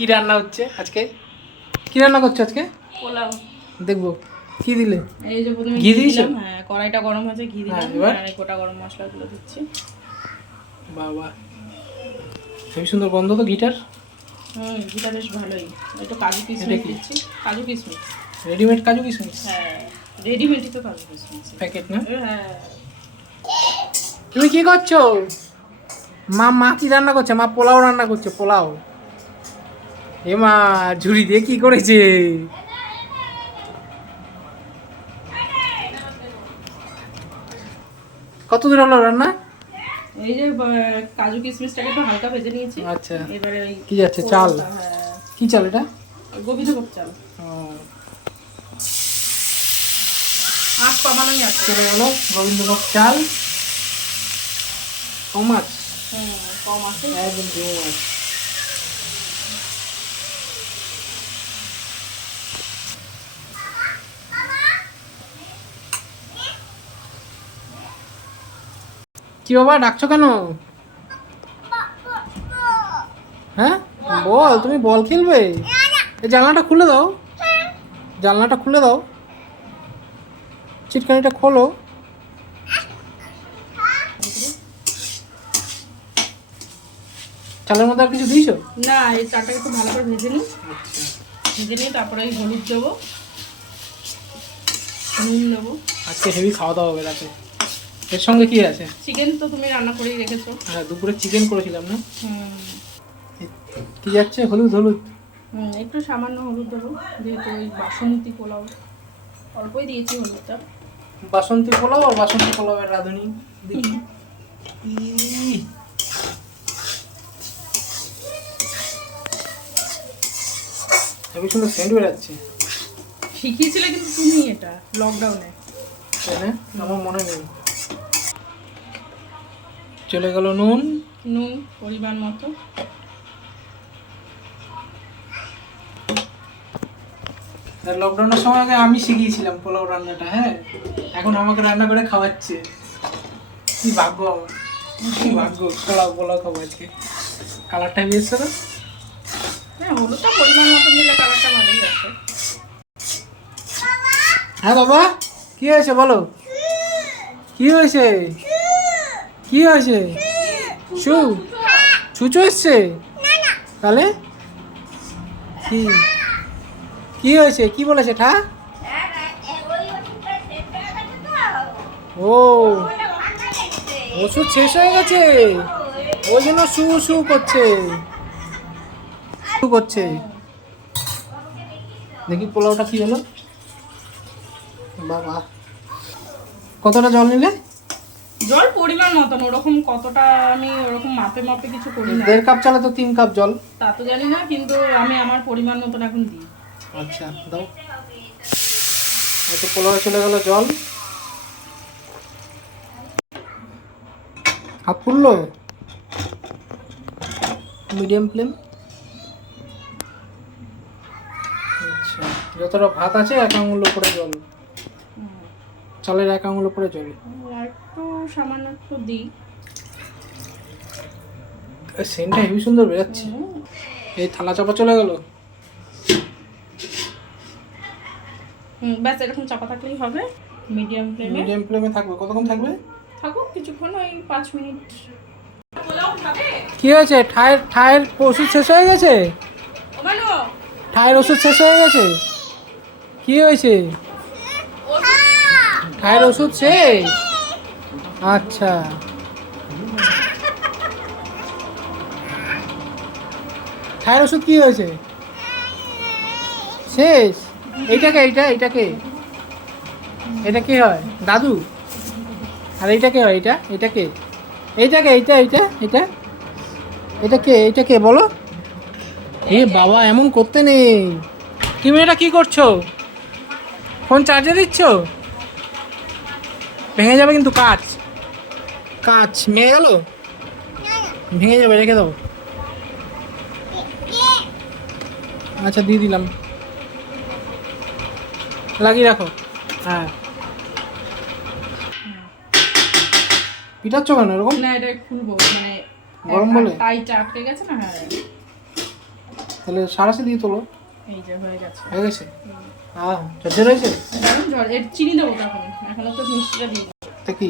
কি রান্না হচ্ছে আজকে? কি রান্না করছ আজকে? পোলাও। দেখব। কি দিলে? এই যে প্রথমে ঘি? দিলাম হ্যাঁ কড়াইটা গরম হয়েছে ঘি দিলাম হ্যাঁ? আর গোটা গরম মশলাগুলো দিচ্ছি। বাবা। হেবি সুন্দর গন্ধ তো গিটার হুম ঘিটা বেশ ভালোই। একটু কাজু কিশমিশ দিচ্ছি। কাজু কিশমিশ। রেডিমেড কাজু কিশমিশ? হ্যাঁ রেডিমেডই তো কাজু কিশমিশ। প্যাকেট না? হ্যাঁ। তুমি কি করছ? মা মা কি রান্না করছে? মা পোলাও রান্না করছে পোলাও। এ মা ঝুড়ি দিয়ে কি করেছে? কত দূর হলো রান্না? এই যে কাজু কিশমিশটাকে একটু হালকা ভেজে নিয়েছি। আচ্ছা। এবারে ওই কি যাচ্ছে চাল? হ্যাঁ। কি চাল এটা? গোবিন্দভোগ চাল। আঁচ কমানোই আছে। চলে গেল গোবিন্দভোগ চাল। কম মাছ হুম কম আছে। একদম জমে মাছ কি বাবা ডাকছো কেন? হ্যাঁ? বল তুমি বল খেলবে? এই জানলাটা খুলে দাও। জানলাটা খুলে দাও। চিটকানিটা খোলো। চালের মধ্যে আর কিছু দিয়েছ? না এই চালটাকে একটু ভালো করে ভেজে নিই। ভেজে নিয়ে তারপরে এই হলুদ দেবো। নুন দেবো। আজকে হেভি খাওয়া দাওয়া হবে রাতে। এর সঙ্গে কি আছে? চিকেন তো তুমি রান্না করেই রেখেছো। হ্যাঁ দুপুরে চিকেন করেছিলাম না? কি যাচ্ছে? হলুদ হলুদ? একটু সামান্য হলুদ দেবো যেহেতু ওই বাসন্তী পোলাও। অল্পই দিয়েছি হলুদটা। বাসন্তী পোলাও আর বাসন্তী পোলাওয়ের রাঁধুনি। হেবি সুন্দর সেন্ট বেরাচ্ছে শিখিয়েছিলে কিন্তু তুমি এটা লকডাউনে তাই না? আমার মনে নেই। চলে গেল নুন। নুন পরিমাণ মতো। লকডাউনের সময় আগে আমি শিখিয়েছিলাম পোলাও রান্নাটা হ্যাঁ? এখন আমাকে রান্না করে খাওয়াচ্ছে। কি ভাগ্য আমার। কি ভাগ্য পোলাও পোলাও খাব আজকে। কালারটা বেশ না হ্যাঁ হলুদটা পরিমাণ মতো কালারটা ভালোই আছে হ্যাঁ বাবা কি হয়েছে বলো? কি হয়েছে? কি হয়েছে? শু ছুচু এসছে? তাহলে? কি? কি হয়েছে? কি বলেছে? ঠা? ও, ওষুধ শেষ হয়ে গেছে। ওই জন্য শু শু করছে। শু করছে। দেখি পোলাওটা কি হলো? বাবা। কতটা জল নিলে? জল পরিমাণ মতন ওরকম কতটা আমি ওরকম মাপে মাপে কিছু করি না। দেড় কাপ চালে তো তিন কাপ জল। তা তো জানি না কিন্তু আমি আমার পরিমাণ মতন এখন দিই। আচ্ছা দাও। হয়তো পোলাও চলে গেল জল। হাত পুড়লো মিডিয়াম ফ্লেম। আচ্ছা যতটা ভাত আছে এক আঙুল উপরে জল। চালের এক আঙুল উপরে আর একটু সামান্য একটু দিই। সেন্টটা হেবি সুন্দর বেরাচ্ছে। এই থালা চাপা চলে গেল? হুম, ব্যাস এরকম চাপা থাকলেই হবে। মিডিয়াম ফ্লেমে মিডিয়াম ফ্লেমে থাকবে। কতক্ষণ থাকবে? থাকুক কিছুক্ষণ ওই পাঁচ মিনিট। কি হয়েছে? ঠায়ের ঠায়ের ওষুধ শেষ হয়ে গেছে? ঠায়ের ওষুধ শেষ হয়ে গেছে? কি হয়েছে? ঠায়ের ওষুধ শেষ? আচ্ছা। ঠায়ের ওষুধ কি হয়েছে? শেষ? এইটাকে, এইটা, এইটাকে। এটা কি হয়? দাদু? আর এইটা কে হয়? এটা এটাকে এইটাকে, এইটা এইটা এটা এটা কে, এইটা কে, বলো। এ বাবা, এমন করতে নেই। তুমি এটা কি করছ? ফোন চার্জে দিচ্ছ? ভেঙে যাবে কিন্তু কাচ। কাচ ভেঙে গেল? ভেঙে যাবে রেখে দাও। আচ্ছা দিয়ে দিলাম। লাগিয়ে রাখো। হ্যাঁ। পিটাচ্ছ কেন এরকম? না এটা খুলবো মানে গরম বলে? টাইট আটকে গেছে না হ্যাঁ। তাহলে সারাশি দিয়ে তোলো। এই যে হয়ে গেছে। হয়ে গেছে? হ্যাঁ ঝরঝর হয়েছে? এর চিনি দেবো তো এখন তো মিষ্টিটা দিই তা কি?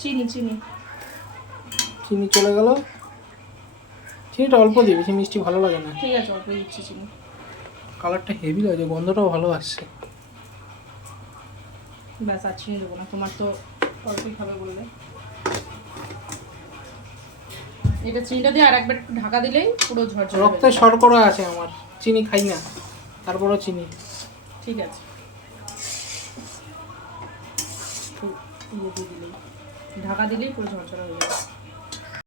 চিনি চিনি। চিনি চলে গেল। চিনিটা অল্প দিয়ে বেশি মিষ্টি ভালো লাগে না। ঠিক আছে অল্প দিচ্ছি চিনি। কালারটা হেভি লাগছে গন্ধটাও ভালো আসছে। ব্যাস আর চিনি দেবো না। তোমার তো অল্পই খাবে বললে। এটা চিনিটা দিয়ে আর একবার একটু ঢাকা দিলেই পুরো ঝরঝরে রক্তে শর্করা আছে আমার। চিনি খাই না। তারপরও চিনি। ঠিক আছে। ইয়ে ঢাকা দিলেই পুরো ঝরঝরা হয়ে যাবে।